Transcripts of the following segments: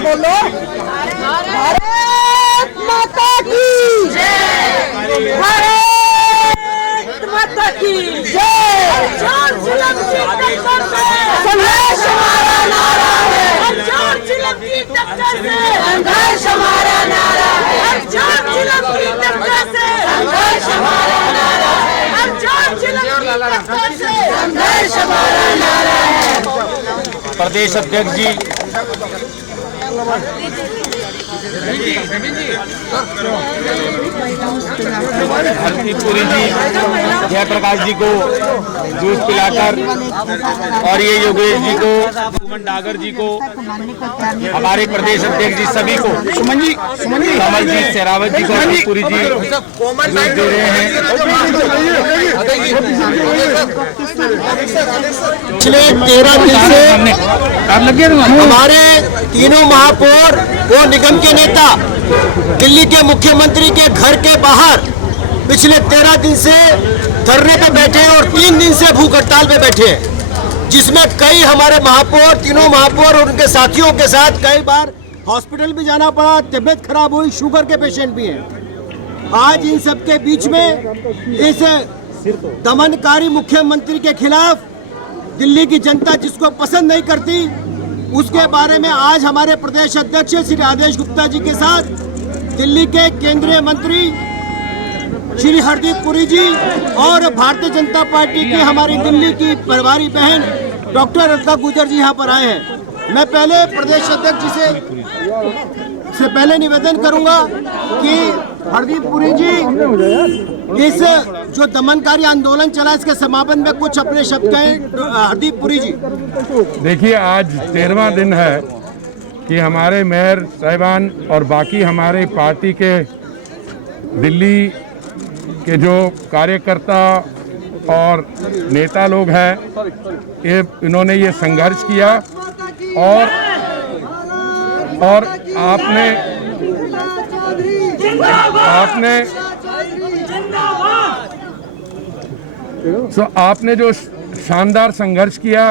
बोलो। भारत माता की जय, भारत माता की जय। संघर्ष हमारा नारा है, संघर्ष हमारा नारा है, संघर्ष हमारा नारा है, संघर्ष हमारा नारा है। प्रदेश अध्यक्ष जी, हरदीपुरी जी, जयप्रकाश जी को जूस पिलाकर और ये योगेश जी को, सुमन डागर जी को, हमारे प्रदेश अध्यक्ष जी सभी को, कमलजीत शेरावत जी को, हरदीपुरी जी जूस दे रहे हैं। पिछले 13 दिन से हमारे तीनों महापौर व निगम के नेता दिल्ली के मुख्यमंत्री के घर के बाहर पिछले 13 दिन से धरने पे बैठे हैं और 3 दिन से भूख हड़ताल पे बैठे हैं, जिसमें कई हमारे महापौर, तीनों महापौर और उनके साथियों के साथ कई बार हॉस्पिटल भी जाना पड़ा, तबीयत खराब हुई, शुगर के पेशेंट भी हैं। आज इन सब के बीच में इस दमनकारी मुख्यमंत्री के खिलाफ दिल्ली की जनता जिसको पसंद नहीं करती, उसके बारे में आज हमारे प्रदेश अध्यक्ष श्री आदेश गुप्ता जी के साथ दिल्ली के केंद्रीय मंत्री श्री हरदीप पुरी जी और भारतीय जनता पार्टी की हमारी दिल्ली की प्रभारी बहन डॉक्टर रत्ना गुर्जर जी यहाँ पर आए हैं। मैं पहले प्रदेश अध्यक्ष जी से पहले निवेदन करूंगा कि हरदीप पुरी जी इस जो दमनकारी आंदोलन चला इसके समापन में कुछ अपने शब्द कहें। हरदीप पुरी जी। देखिए, आज 13वां दिन है कि हमारे मेयर साहिबान और बाकी हमारे पार्टी के दिल्ली के जो कार्यकर्ता और नेता लोग हैं, इन्होंने ये संघर्ष किया और आपने जो शानदार संघर्ष किया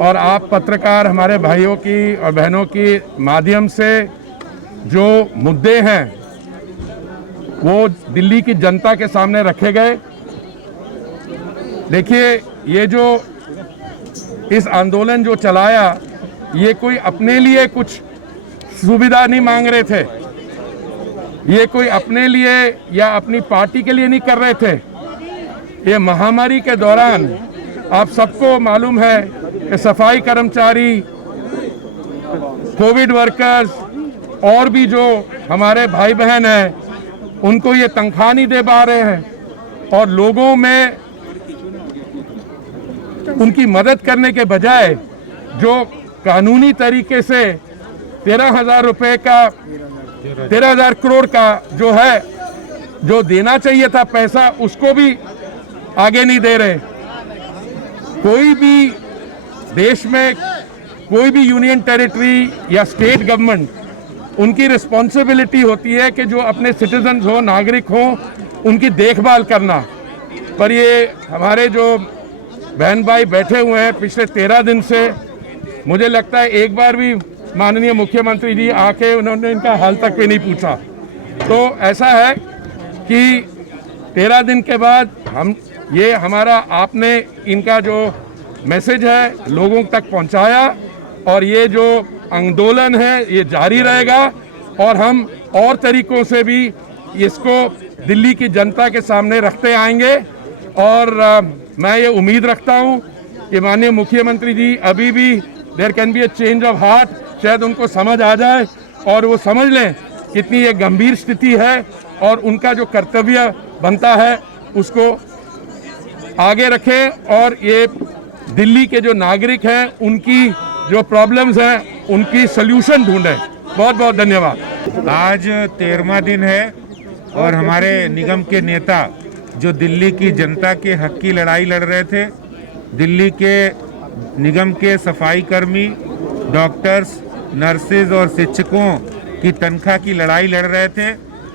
और आप पत्रकार हमारे भाइयों की और बहनों की माध्यम से जो मुद्दे हैं वो दिल्ली की जनता के सामने रखे गए। देखिए, ये जो इस आंदोलन जो चलाया, ये कोई अपने लिए कुछ सुविधा नहीं मांग रहे थे, ये कोई अपने लिए या अपनी पार्टी के लिए नहीं कर रहे थे। ये महामारी के दौरान आप सबको मालूम है कि सफाई कर्मचारी, कोविड वर्कर्स और भी जो हमारे भाई बहन हैं, उनको ये तनख्वाह नहीं दे पा रहे हैं और लोगों में उनकी मदद करने के बजाय जो कानूनी तरीके से 13,000 रुपए का 13,000 करोड़ का जो है, जो देना चाहिए था पैसा, उसको भी आगे नहीं दे रहे। कोई भी देश में कोई भी यूनियन टेरिटरी या स्टेट गवर्नमेंट, उनकी रिस्पॉन्सिबिलिटी होती है कि जो अपने सिटीजन्स हो, नागरिक हो, उनकी देखभाल करना। पर ये हमारे जो बहन भाई बैठे हुए हैं पिछले 13 दिन से, मुझे लगता है एक बार भी माननीय मुख्यमंत्री जी आके उन्होंने इनका हाल तक भी नहीं पूछा। तो ऐसा है कि 13 दिन के बाद ये हमारा आपने इनका जो मैसेज है लोगों तक पहुंचाया और ये जो आंदोलन है ये जारी रहेगा और हम और तरीकों से भी इसको दिल्ली की जनता के सामने रखते आएंगे। और मैं ये उम्मीद रखता हूँ कि माननीय मुख्यमंत्री जी अभी भी there can be a change of heart, शायद उनको समझ आ जाए और वो समझ लें कितनी ये गंभीर स्थिति है और उनका जो कर्तव्य बनता है उसको आगे रखें और ये दिल्ली के जो नागरिक हैं उनकी जो प्रॉब्लम्स हैं उनकी सल्यूशन ढूंढें। बहुत बहुत धन्यवाद। आज 13वां दिन है और हमारे निगम के नेता जो दिल्ली की जनता के हक की लड़ाई लड़ रहे थे, दिल्ली के निगम के सफाई कर्मी, डॉक्टर्स, नर्सेज और शिक्षकों की तनख्वाह की लड़ाई लड़ रहे थे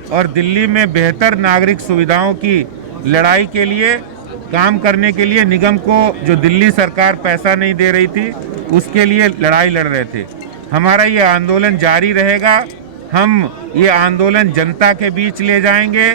और दिल्ली में बेहतर नागरिक सुविधाओं की लड़ाई के लिए काम करने के लिए निगम को जो दिल्ली सरकार पैसा नहीं दे रही थी उसके लिए लड़ाई लड़ रहे थे। हमारा ये आंदोलन जारी रहेगा। हम ये आंदोलन जनता के बीच ले जाएंगे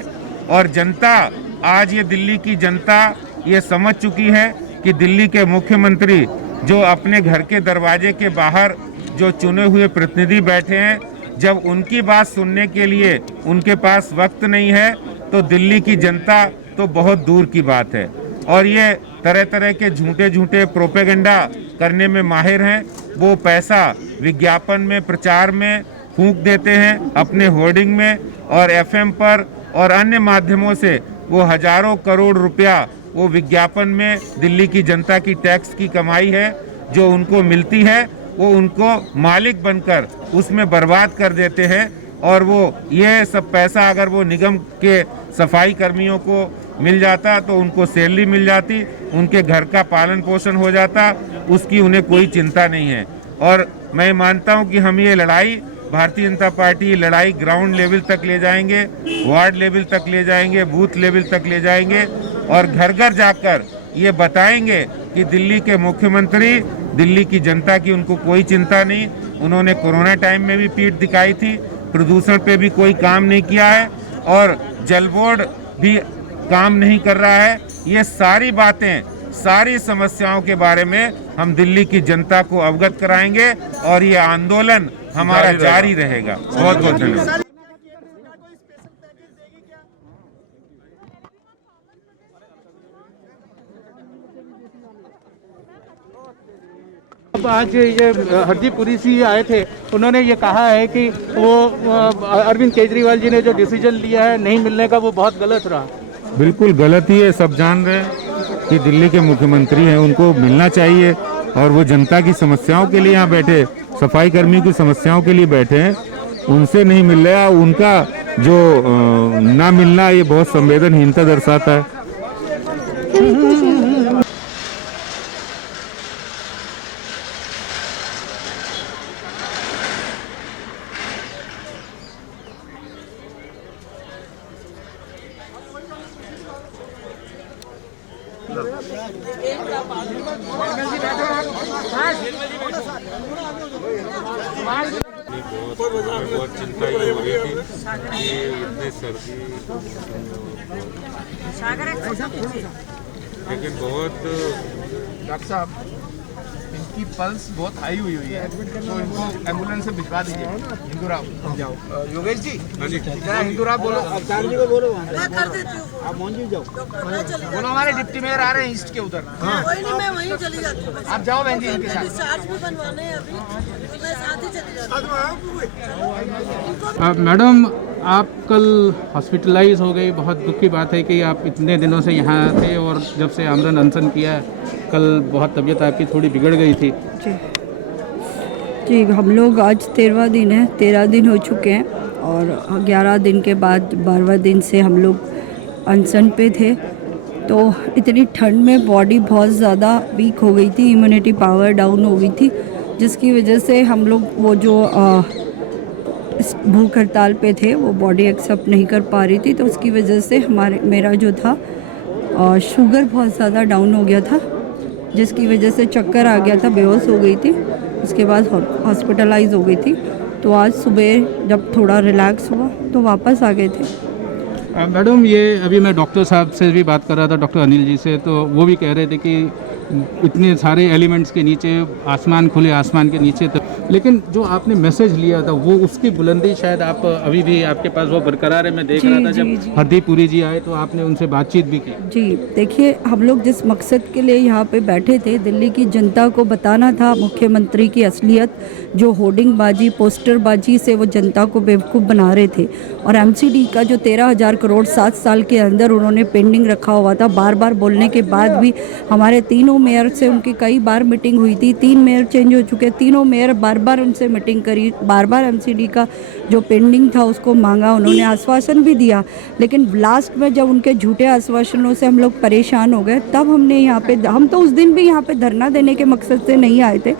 और जनता, आज ये दिल्ली की जनता ये समझ चुकी है कि दिल्ली के मुख्यमंत्री जो अपने घर के दरवाजे के बाहर जो चुने हुए प्रतिनिधि बैठे हैं, जब उनकी बात सुनने के लिए उनके पास वक्त नहीं है तो दिल्ली की जनता तो बहुत दूर की बात है। और ये तरह तरह के झूठे झूठे प्रोपेगेंडा करने में माहिर हैं। वो पैसा विज्ञापन में, प्रचार में फूंक देते हैं, अपने होर्डिंग में और एफएम पर और अन्य माध्यमों से वो हजारों करोड़ रुपया वो विज्ञापन में दिल्ली की जनता की टैक्स की कमाई है जो उनको मिलती है, वो उनको मालिक बनकर उसमें बर्बाद कर देते हैं। और वो ये सब पैसा अगर वो निगम के सफाई कर्मियों को मिल जाता तो उनको सैलरी मिल जाती, उनके घर का पालन पोषण हो जाता, उसकी उन्हें कोई चिंता नहीं है। और मैं मानता हूं कि हम ये लड़ाई, भारतीय जनता पार्टी ये लड़ाई ग्राउंड लेवल तक ले जाएंगे, वार्ड लेवल तक ले जाएंगे, बूथ लेवल तक ले जाएंगे और घर घर जाकर ये बताएंगे कि दिल्ली के मुख्यमंत्री, दिल्ली की जनता की उनको कोई चिंता नहीं। उन्होंने कोरोना टाइम में भी पीठ दिखाई थी, प्रदूषण पे भी कोई काम नहीं किया है और जल बोर्ड भी काम नहीं कर रहा है। ये सारी बातें, सारी समस्याओं के बारे में हम दिल्ली की जनता को अवगत कराएंगे और ये आंदोलन हमारा जारी रहेगा। बहुत बहुत धन्यवाद। अब आज ये हरदीप पुरी जी आए थे, उन्होंने ये कहा है कि वो अरविंद केजरीवाल जी ने जो डिसीजन लिया है नहीं मिलने का, वो बहुत गलत रहा। बिल्कुल गलत ही है। सब जान रहे हैं कि दिल्ली के मुख्यमंत्री हैं, उनको मिलना चाहिए और वो जनता की समस्याओं के लिए यहाँ बैठे, सफाई कर्मियों की समस्याओं के लिए बैठे हैं, उनसे नहीं मिल रहा। उनका जो ना मिलना ये बहुत संवेदनहीनता दर्शाता है। बहुत चिंता ये हो रही थी कि इतने सर्दी, लेकिन बहुत डॉक्टर साहब इनकी पल्स बहुत हाई हुई है, तो इनको एम्बुलेंस से भिजवा दीजिए। हिंदूराव जाओ, योगेश जी जरा हिंदूराव बोलो, अवतार जी को बोलो, आप मोहन जी जाओ, बोलो हमारे डिप्टी मेयर आ रहे हैं ईस्ट के उधर। कोई नहीं, मैं वहीं चली जाती हूँ। आप जाओ बहन जी इनके साथ। डिस्चार्ज भी बनवाने हैं अभी, तो मैं साथ ही चली जाती हूँ। मैडम, आप कल हॉस्पिटलाइज हो गई, बहुत दुख की बात है कि आप इतने दिनों से यहाँ थे और जब से आमरण अनशन किया है, कल बहुत तबीयत आपकी थोड़ी बिगड़ गई थी। जी, हम लोग आज 13वां दिन है, 13 दिन हो चुके हैं और 11 दिन के बाद 12वां दिन से हम लोग अनशन पे थे। तो इतनी ठंड में बॉडी बहुत ज़्यादा वीक हो गई थी, इम्यूनिटी पावर डाउन हो गई थी, जिसकी वजह से हम लोग वो जो भूख हड़ताल पे थे वो बॉडी एक्सेप्ट नहीं कर पा रही थी। तो उसकी वजह से मेरा जो था शुगर बहुत ज़्यादा डाउन हो गया था, जिसकी वजह से चक्कर आ गया था, बेहोश हो गई थी, उसके बाद हॉस्पिटलाइज हो गई थी। तो आज सुबह जब थोड़ा रिलैक्स हुआ तो वापस आ गए थे। मैडम, ये अभी मैं डॉक्टर साहब से भी बात कर रहा था, डॉक्टर अनिल जी से, तो वो भी कह रहे थे कि इतने सारे एलिमेंट्स के नीचे, आसमान खुले आसमान के नीचे, तो लेकिन जो आपने मैसेज लिया था वो उसकी बुलंदी शायद आप अभी भी आपके पास वो बरकरार है। मैं देख रहा था जब हरदीप पुरी जी आए तो आपने उनसे बातचीत भी की। जी देखिए, हम लोग जिस मकसद के लिए यहाँ पे बैठे थे, दिल्ली की जनता को बताना था मुख्यमंत्री की असलियत, जो होर्डिंग बाजी, पोस्टर बाजी से वो जनता को बेवकूफ़ बना रहे थे। और एमसीडी का जो 13,000 करोड़ 7 साल के अंदर उन्होंने पेंडिंग रखा हुआ था, बार बार बोलने के बाद भी हमारे तीनों मेयर से उनकी कई बार मीटिंग हुई थी, 3 मेयर चेंज हो चुके, तीनों मेयर बार बार उनसे मीटिंग करी, बार बार एमसीडी का जो पेंडिंग था उसको मांगा, उन्होंने आश्वासन भी दिया। लेकिन लास्ट में जब उनके झूठे आश्वासनों से हम लोग परेशान हो गए, तब हमने यहाँ पे, हम तो उस दिन भी यहाँ पे धरना देने के मकसद से नहीं आए थे,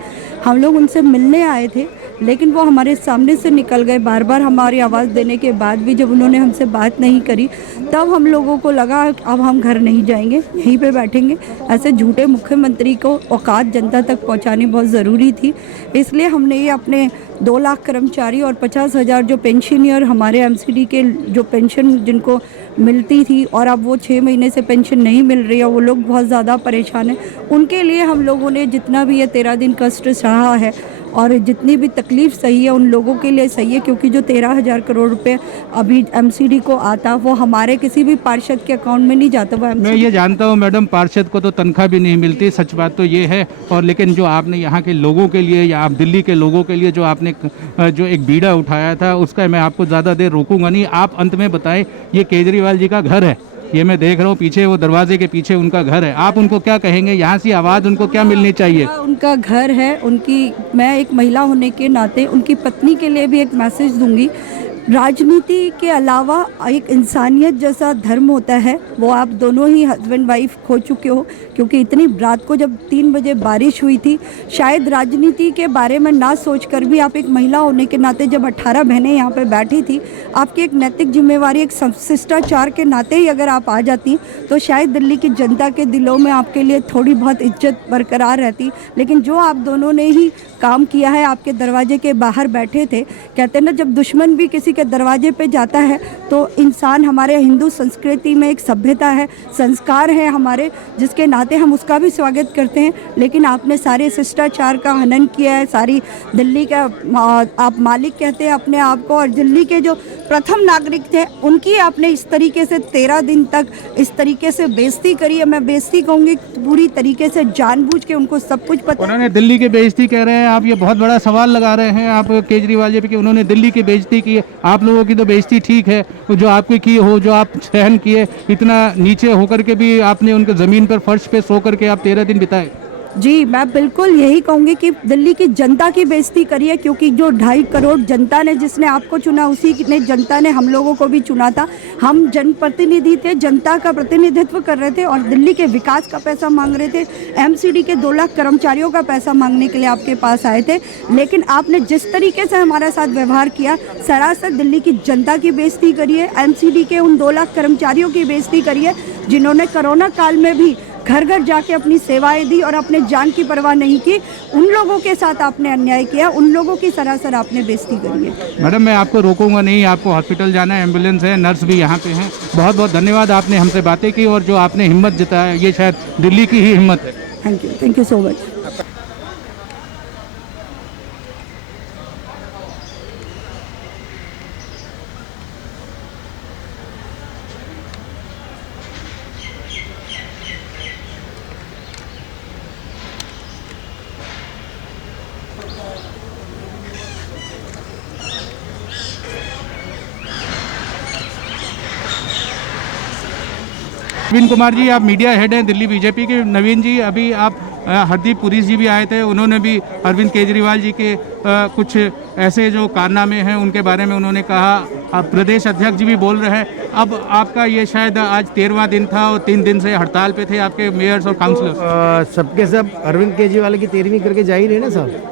हम लोग उनसे मिलने आए थे। लेकिन वो हमारे सामने से निकल गए। बार बार हमारी आवाज़ देने के बाद भी जब उन्होंने हमसे बात नहीं करी, तब हम लोगों को लगा अब हम घर नहीं जाएंगे, यहीं पे बैठेंगे। ऐसे झूठे मुख्यमंत्री को औकात जनता तक पहुंचानी बहुत ज़रूरी थी, इसलिए हमने ये अपने 2 लाख कर्मचारी और 50,000 जो पेंशनर हमारे एमसीडी के जो पेंशन जिनको मिलती थी और अब वो 6 महीने से पेंशन नहीं मिल रही है, वो लोग बहुत ज़्यादा परेशान हैं। उनके लिए हम लोगों ने जितना भी ये 13 दिन कष्ट सहा है और जितनी भी तकलीफ़ सही है उन लोगों के लिए सही है, क्योंकि जो 13,000 करोड़ रुपए अभी एमसीडी को आता वो हमारे किसी भी पार्षद के अकाउंट में नहीं जाता। वो मैं ये जानता हूँ मैडम, पार्षद को तो तनख्वाह भी नहीं मिलती, सच बात तो ये है। और लेकिन जो आपने यहाँ के लोगों के लिए या आप दिल्ली के लोगों के लिए जो आपने जो एक बीड़ा उठाया था, उसका मैं आपको ज़्यादा देर रोकूंगा नहीं। आप अंत में बताएं, ये केजरीवाल जी का घर है, ये मैं देख रहा हूँ पीछे, वो दरवाजे के पीछे उनका घर है, आप उनको क्या कहेंगे? यहाँ से आवाज़ उनको क्या मिलनी चाहिए? उनका घर है, उनकी, मैं एक महिला होने के नाते उनकी पत्नी के लिए भी एक मैसेज दूंगी। राजनीति के अलावा एक इंसानियत जैसा धर्म होता है, वो आप दोनों ही हस्बैंड वाइफ खो चुके हो, क्योंकि इतनी रात को जब 3 बजे बारिश हुई थी, शायद राजनीति के बारे में ना सोचकर भी आप एक महिला होने के नाते जब 18 बहनें यहाँ पे बैठी थी, आपकी एक नैतिक जिम्मेवारी, एक शिष्टाचार के नाते ही अगर आप आ जाती तो शायद दिल्ली की जनता के दिलों में आपके लिए थोड़ी बहुत इज्जत बरकरार रहती। लेकिन जो आप दोनों ने ही काम किया है, आपके दरवाजे के बाहर बैठे थे। कहते हैं ना, जब दुश्मन भी किसी के दरवाजे पे जाता है तो इंसान, हमारे हिंदू संस्कृति में एक सभ्यता है, संस्कार है हमारे, जिसके नाते हम उसका भी स्वागत करते हैं। लेकिन आपने सारे शिष्टाचार का हनन किया है, सारी दिल्ली का आप मालिक कहते हैं अपने आप को, और दिल्ली के जो प्रथम नागरिक थे उनकी आपने इस तरीके से 13 दिन तक इस तरीके से बेइज्जती करी है। मैं बेइज्जती कहूँगी पूरी तरीके से, जानबूझ के, उनको सब कुछ पता। उन्होंने दिल्ली की बेइज्जती कह रहे हैं आप, ये बहुत बड़ा सवाल लगा रहे हैं आप केजरीवाल जी पे कि उन्होंने दिल्ली की बेइज्जती की। आप लोगों की तो बेइज्जती ठीक है, जो आपकी की हो, जो आप सहन किए, इतना नीचे होकर के भी आपने उनके ज़मीन पर फर्श पे सो करके आप 13 दिन बिताए। जी, मैं बिल्कुल यही कहूँगी कि दिल्ली की जनता की बेइज्जती करिए, क्योंकि जो 2.5 करोड़ जनता ने, जिसने आपको चुना, उसी ने, जनता ने हम लोगों को भी चुना था। हम जनप्रतिनिधि थे, जनता का प्रतिनिधित्व कर रहे थे और दिल्ली के विकास का पैसा मांग रहे थे। एमसीडी के 2 लाख कर्मचारियों का पैसा मांगने के लिए आपके पास आए थे। लेकिन आपने जिस तरीके से हमारे साथ व्यवहार किया, सरासर दिल्ली की जनता की बेइज्जती करिए, एमसीडी के उन 2 लाख कर्मचारियों की बेइज्जती करिए जिन्होंने कोरोना काल में भी घर घर जाके अपनी सेवाएं दी और अपने जान की परवाह नहीं की। उन लोगों के साथ आपने अन्याय किया, उन लोगों की सरासर आपने बेइज्जती करी है। मैडम, मैं आपको रोकूंगा नहीं, आपको हॉस्पिटल जाना है, एम्बुलेंस है, नर्स भी यहाँ पे हैं। बहुत बहुत धन्यवाद, आपने हमसे बातें की और जो आपने हिम्मत जताया, ये शायद दिल्ली की ही हिम्मत है। Thank you so much. Naveen Kumar ji, आप मीडिया हेड हैं दिल्ली बीजेपी के। नवीन जी, अभी आप हरदीप पुरी जी भी आए थे, उन्होंने भी अरविंद केजरीवाल जी के कुछ ऐसे जो कारनामे हैं उनके बारे में उन्होंने कहा। अब प्रदेश अध्यक्ष जी भी बोल रहे हैं। अब आपका ये शायद आज 13वां दिन था और 3 दिन से हड़ताल पे थे आपके मेयर्स और काउंसलर। सबके सब अरविंद केजरीवाल की 13वीं करके जा ही रहे ना साहब,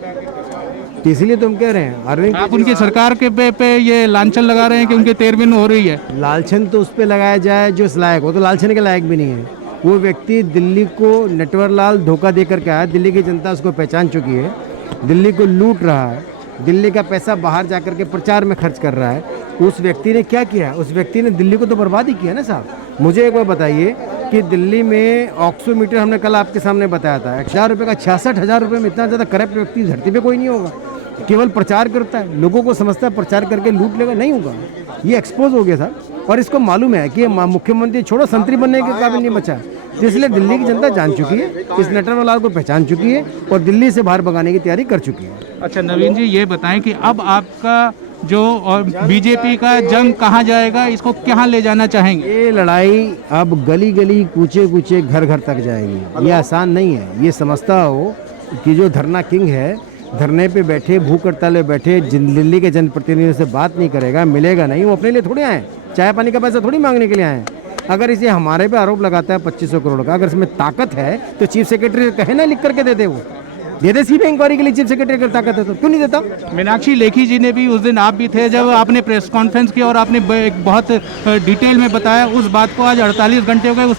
तो इसीलिए तो हम कह रहे हैं अरविंद। आप उनकी सरकार के पे ये लांछन लगा रहे हैं कि उनके 13वीं हो रही है। लालछन तो उस पर लगाया जाए जो इस लायक हो, तो लालछन के लायक भी नहीं है। वो व्यक्ति दिल्ली को नटवरलाल धोखा दे करके आया, दिल्ली की जनता उसको पहचान चुकी है, दिल्ली को लूट रहा है, दिल्ली का पैसा बाहर जा कर के प्रचार में खर्च कर रहा है। उस व्यक्ति ने क्या किया? उस व्यक्ति ने दिल्ली को तो बर्बाद ही किया ना साहब। मुझे एक बार बताइए कि दिल्ली में ऑक्सोमीटर हमने कल आपके सामने बताया था, 1000 रुपये का 66,000 रुपये में इतना ज़्यादा करप्ट व्यक्ति धरती पे कोई नहीं होगा। केवल प्रचार करता है, लोगों को समझता है प्रचार करके लूट लेगा, नहीं होगा। ये एक्सपोज हो गया साहब, और इसको मालूम है कि मुख्यमंत्री छोड़ो संतरी बनने के काबिल नहीं बचा, तो इसलिए दिल्ली की जनता जान चुकी है, इस नटवरलाल को पहचान चुकी है और दिल्ली से बाहर भगाने की तैयारी कर चुकी है। अच्छा नवीन जी, ये बताएं कि अब आपका जो बीजेपी का जंग कहाँ जाएगा, इसको कहाँ ले जाना चाहेंगे? ये लड़ाई अब गली गली, कूचे कूचे, घर घर तक जाएगी। ये आसान नहीं है। ये समझता हो कि जो धरना किंग है, धरने पे बैठे, भूख हड़ताल में बैठे दिल्ली के जनप्रतिनिधियों से बात नहीं करेगा, मिलेगा नहीं। वो अपने लिए थोड़ी आए, चाय पानी का पैसा थोड़ी मांगने के लिए आए। अगर इसे हमारे पे आरोप लगाता है 2500 करोड़ का, अगर इसमें ताकत है तो चीफ सेक्रेटरी कहे ना लिख करके दे दे। वो दे दे सीबीआई इंक्वायरी के लिए चीफ सेक्रेटरी अगर ताकत है तो, क्यों नहीं देता? मीनाक्षी लेखी जी ने भी उस दिन, आप भी थे जब आपने प्रेस कॉन्फ्रेंस की और आपने एक बहुत डिटेल में बताया उस बात को, आज 48 घंटे हो गए।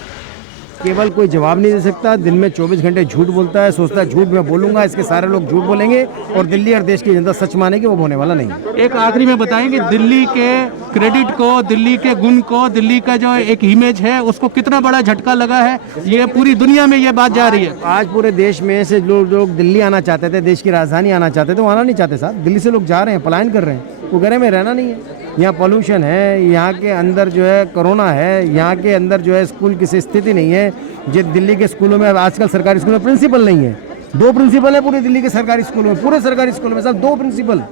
केवल कोई जवाब नहीं दे सकता, दिन में 24 घंटे झूठ बोलता है, सोचता है झूठ मैं बोलूंगा, इसके सारे लोग झूठ बोलेंगे और दिल्ली और देश की जनता सच मानेगी, वो होने वाला नहीं। एक आखिरी में बताएंगे दिल्ली के क्रेडिट को, दिल्ली के गुण को, दिल्ली का जो एक इमेज है उसको कितना बड़ा झटका लगा है, ये पूरी दुनिया में ये बात जा रही है। आज पूरे देश में से लोग दिल्ली आना चाहते थे, देश की राजधानी आना चाहते थे, वो आना नहीं चाहते साहब। दिल्ली से लोग जा रहे हैं, पलायन कर रहे हैं, वो घर में रहना नहीं है। यहाँ पॉल्यूशन है, यहाँ के अंदर जो है कोरोना है, यहाँ के अंदर जो है स्कूल की स्थिति नहीं है। जो दिल्ली के स्कूलों में आजकल सरकारी स्कूलों में प्रिंसिपल नहीं है, 2 प्रिंसिपल है पूरे दिल्ली के सरकारी स्कूलों में, पूरे सरकारी स्कूलों में साहब 2 प्रिंसिपल।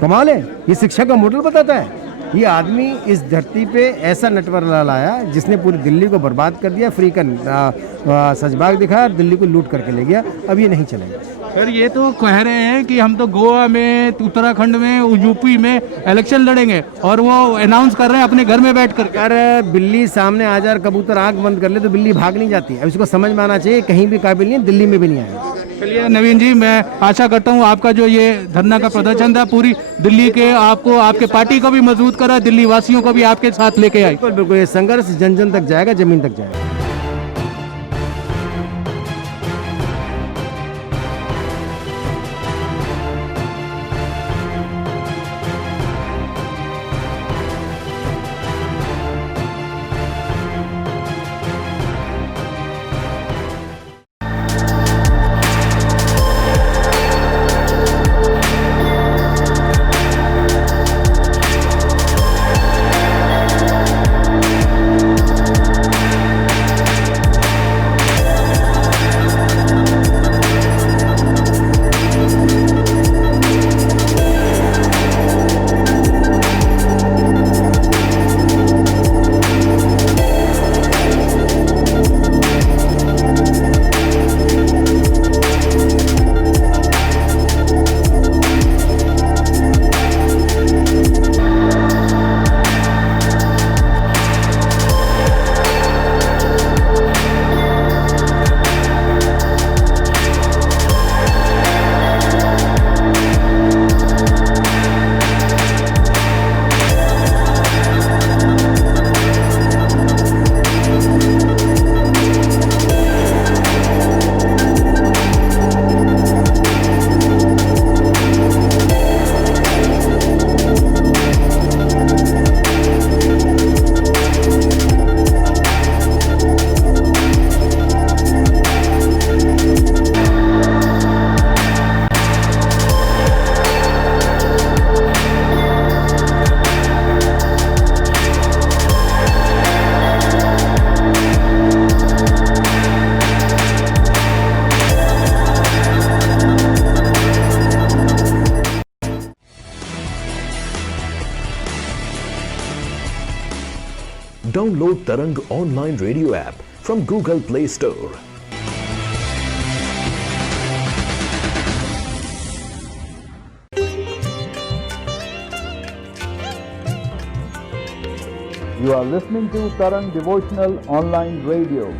कमाल है, ये शिक्षा का मॉडल बताता है। ये आदमी इस धरती पे ऐसा नटवरला लाया जिसने पूरी दिल्ली को बर्बाद कर दिया, फ्री का सजबाग दिखाया, दिल्ली को लूट करके ले गया। अब ये नहीं चलेगा। सर ये तो कह रहे हैं कि हम तो गोवा में, उत्तराखंड में, यूपी में इलेक्शन लड़ेंगे और वो अनाउंस कर रहे हैं अपने घर में बैठ कर। यार बिल्ली सामने आ जाए, कबूतर आंख बंद कर ले तो बिल्ली भाग नहीं जाती। अब इसको समझ में आना चाहिए, कहीं भी काबिल नहीं है, दिल्ली में भी नहीं आया। चलिए नवीन जी, मैं आशा करता हूँ आपका जो ये धरना का प्रदर्शन था पूरी दिल्ली के, आपको, आपके पार्टी को भी मजबूत करा, दिल्ली वासियों को भी आपके साथ लेके आई। बिल्कुल, ये संघर्ष जन जन तक जाएगा, जमीन तक जाएगा। Download Tarang online radio app from Google Play Store. You are listening to Tarang Devotional Online Radio.